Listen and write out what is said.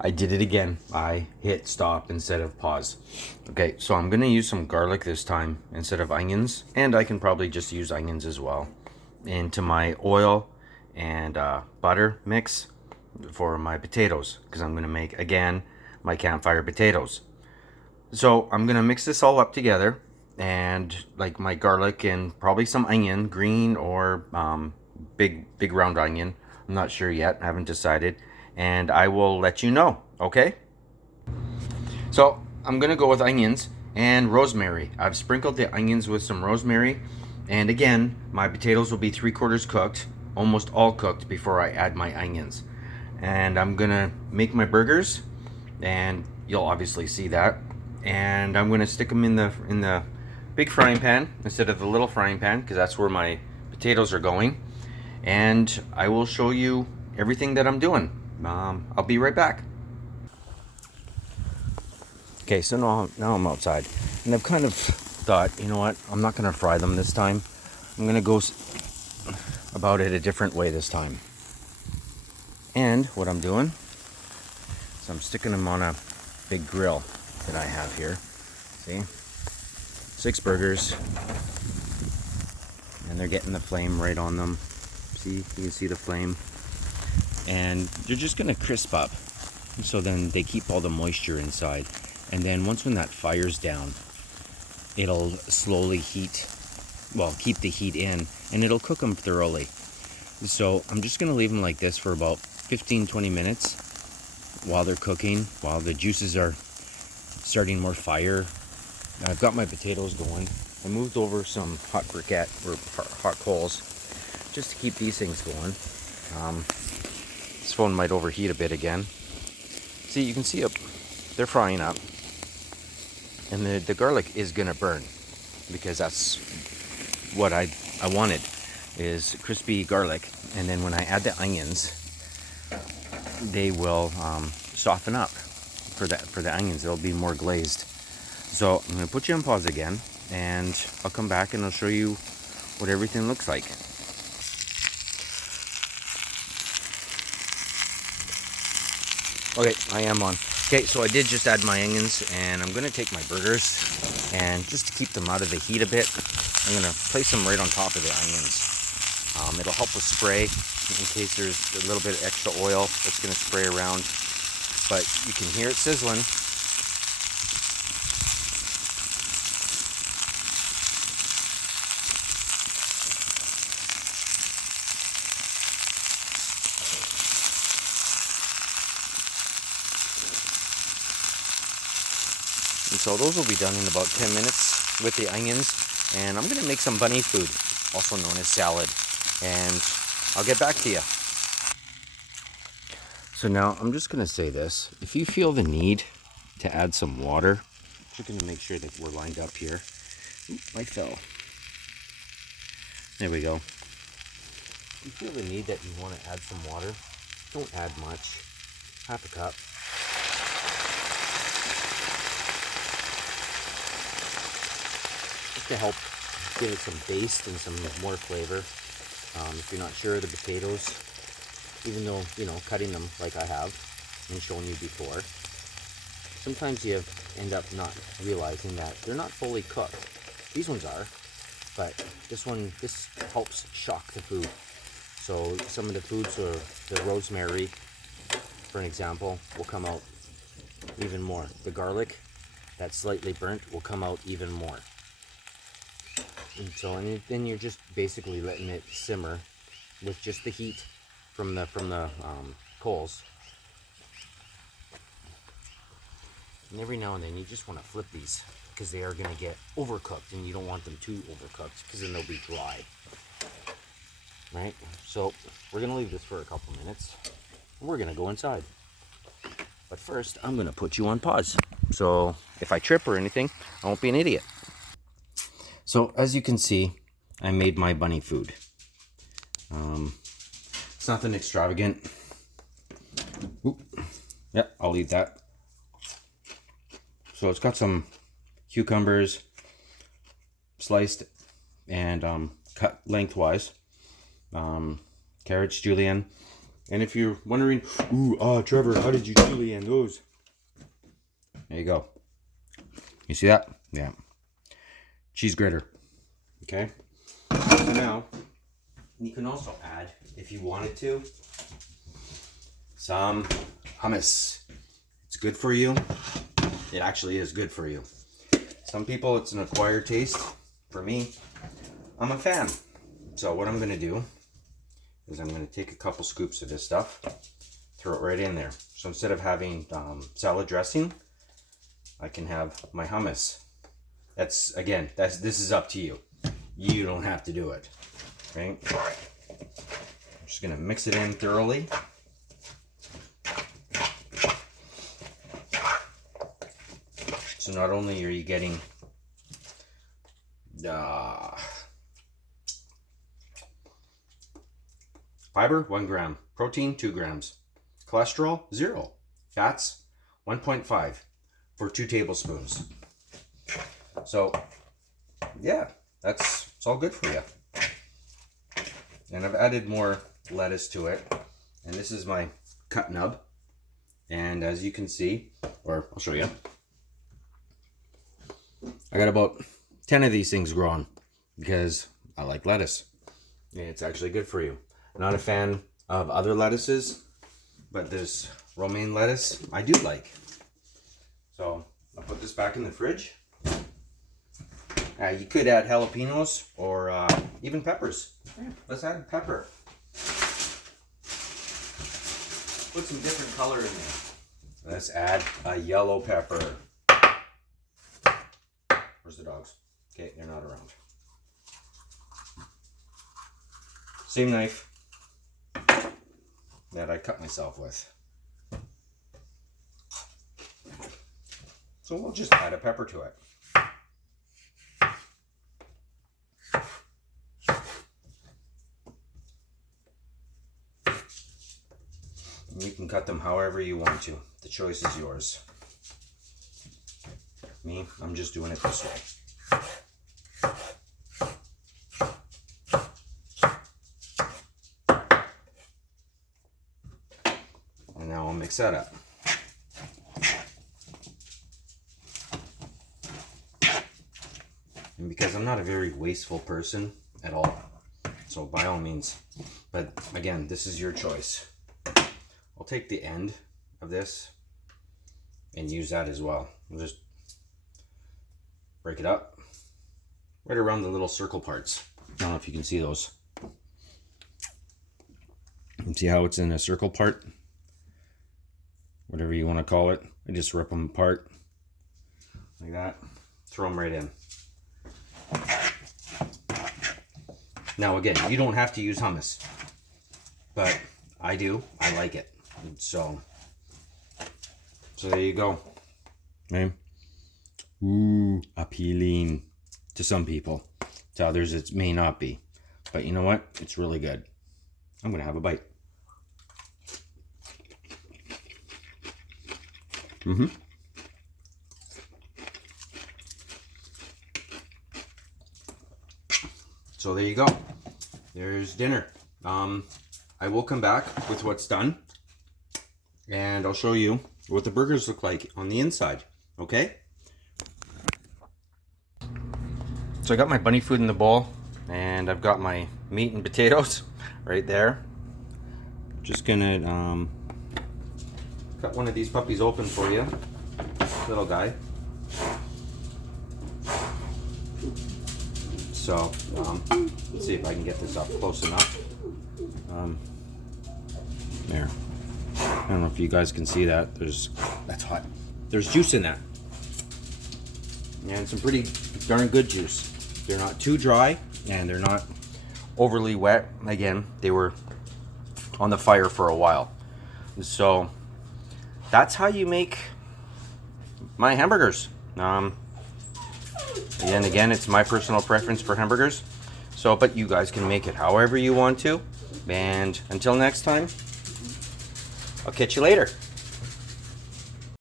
I did it again. I hit stop instead of pause. Okay, so I'm gonna use some garlic this time instead of onions, and I can probably just use onions as well into my oil and butter mix for my potatoes, because I'm gonna make again my campfire potatoes. So I'm gonna mix this all up together, and like my garlic and probably some onion, green or big round onion. I'm not sure yet. I haven't decided, and I will let you know. Okay. So I'm gonna go with onions and rosemary. I've sprinkled the onions with some rosemary, and again, my potatoes will be 3/4 cooked, almost all cooked before I add my onions. And I'm gonna make my burgers, and you'll obviously see that. And I'm gonna stick them in the big frying pan instead of the little frying pan, because that's where my potatoes are going. And I will show you everything that I'm doing. I'll be right back. Okay, so now I'm outside, and I've kind of thought, you know what, I'm not gonna fry them this time. I'm gonna go about it a different way this time. And what I'm doing is I'm sticking them on a big grill that I have here. See, 6 burgers, and they're getting the flame right on them. See, you can see the flame, and they're just gonna crisp up, so then they keep all the moisture inside. And then when that fire's down, it'll slowly keep the heat in, and it'll cook them thoroughly. So I'm just gonna leave them like this for about 15-20 minutes while they're cooking, while the juices are starting more fire. I've got my potatoes going. I moved over some hot briquette or hot coals just to keep these things going. This phone might overheat a bit again. See, you can see they're frying up. And the garlic is gonna burn, because that's what I wanted, is crispy garlic. And then when I add the onions, they will soften up for the onions. They'll be more glazed. So I'm gonna put you on pause again, and I'll come back and I'll show you what everything looks like. Okay, I am on. Okay, so I did just add my onions, and I'm gonna take my burgers, and just to keep them out of the heat a bit, I'm gonna place them right on top of the onions. It'll help with spray in case there's a little bit of extra oil that's gonna spray around, but you can hear it sizzling. And so those will be done in about 10 minutes with the onions. And I'm gonna make some bunny food, also known as salad. And I'll get back to you. So now I'm just gonna say this. If you feel the need to add some water, just gonna make sure that we're lined up here. Oop, I fell. There we go. If you feel the need that you wanna add some water, don't add much. Half a cup. To help give it some taste and some more flavor. If you're not sure of the potatoes, even though, cutting them like I have and shown you before, sometimes you end up not realizing that they're not fully cooked. These ones are, but this helps shock the food. So some of the foods, or the rosemary, for an example, will come out even more. The garlic, that's slightly burnt, will come out even more. And so, and then you're just basically letting it simmer with just the heat from the coals. And every now and then you just want to flip these, because they are going to get overcooked, and you don't want them too overcooked, because then they'll be dry. Right? So we're going to leave this for a couple minutes. We're going to go inside. But first, I'm going to put you on pause. So if I trip or anything, I won't be an idiot. So as you can see, I made my bunny food. It's nothing extravagant. Oop. Yep, I'll leave that. So it's got some cucumbers sliced and cut lengthwise. Carrots julienne, And if you're wondering, ooh, Trevor, how did you julienne those? There you go. You see that? Yeah. Cheese grater. Okay. So now, you can also add, if you wanted to, some hummus. It's good for you. It actually is good for you. Some people, it's an acquired taste. For me, I'm a fan. So what I'm going to do is I'm going to take a couple scoops of this stuff, throw it right in there. So instead of having salad dressing, I can have my hummus. This is up to you. You don't have to do it. Right? I'm just going to mix it in thoroughly. So not only are you getting fiber, 1 gram. Protein, 2 grams. Cholesterol, 0. Fats, 1.5 for 2 tablespoons. So, yeah, it's all good for you. And I've added more lettuce to it. And this is my cut nub. And as you can see, or I'll show you, I got about 10 of these things growing because I like lettuce. It's actually good for you. Not a fan of other lettuces, but this romaine lettuce I do like. So I'll put this back in the fridge. You could add jalapenos or even peppers. Yeah, let's add pepper. Put some different color in there. Let's add a yellow pepper. Where's the dogs? Okay, they're not around. Same knife that I cut myself with. So we'll just add a pepper to it. And you can cut them however you want to. The choice is yours. Me, I'm just doing it this way. And now I'll mix that up. And because I'm not a very wasteful person at all, so by all means, but again, this is your choice. I'll take the end of this and use that as well. We'll just break it up right around the little circle parts. I don't know if you can see those. You see how it's in a circle part? Whatever you want to call it. I just rip them apart like that. Throw them right in. Now again, you don't have to use hummus, but I do. I like it. So there you go. Okay. Ooh, appealing to some people. To others, it may not be. But you know what? It's really good. I'm going to have a bite. So there you go. There's dinner. I will come back with what's done. And I'll show you what the burgers look like on the inside. Okay? So I got my bunny food in the bowl, and I've got my meat and potatoes right there. Just gonna cut one of these puppies open for you, little guy. So let's see if I can get this up close enough. There. I don't know if you guys can see that. That's hot. There's juice in that, and some pretty darn good juice. They're not too dry, and they're not overly wet. Again, they were on the fire for a while. So that's how you make my hamburgers. And again, it's my personal preference for hamburgers. So, but you guys can make it however you want to. And until next time, I'll catch you later.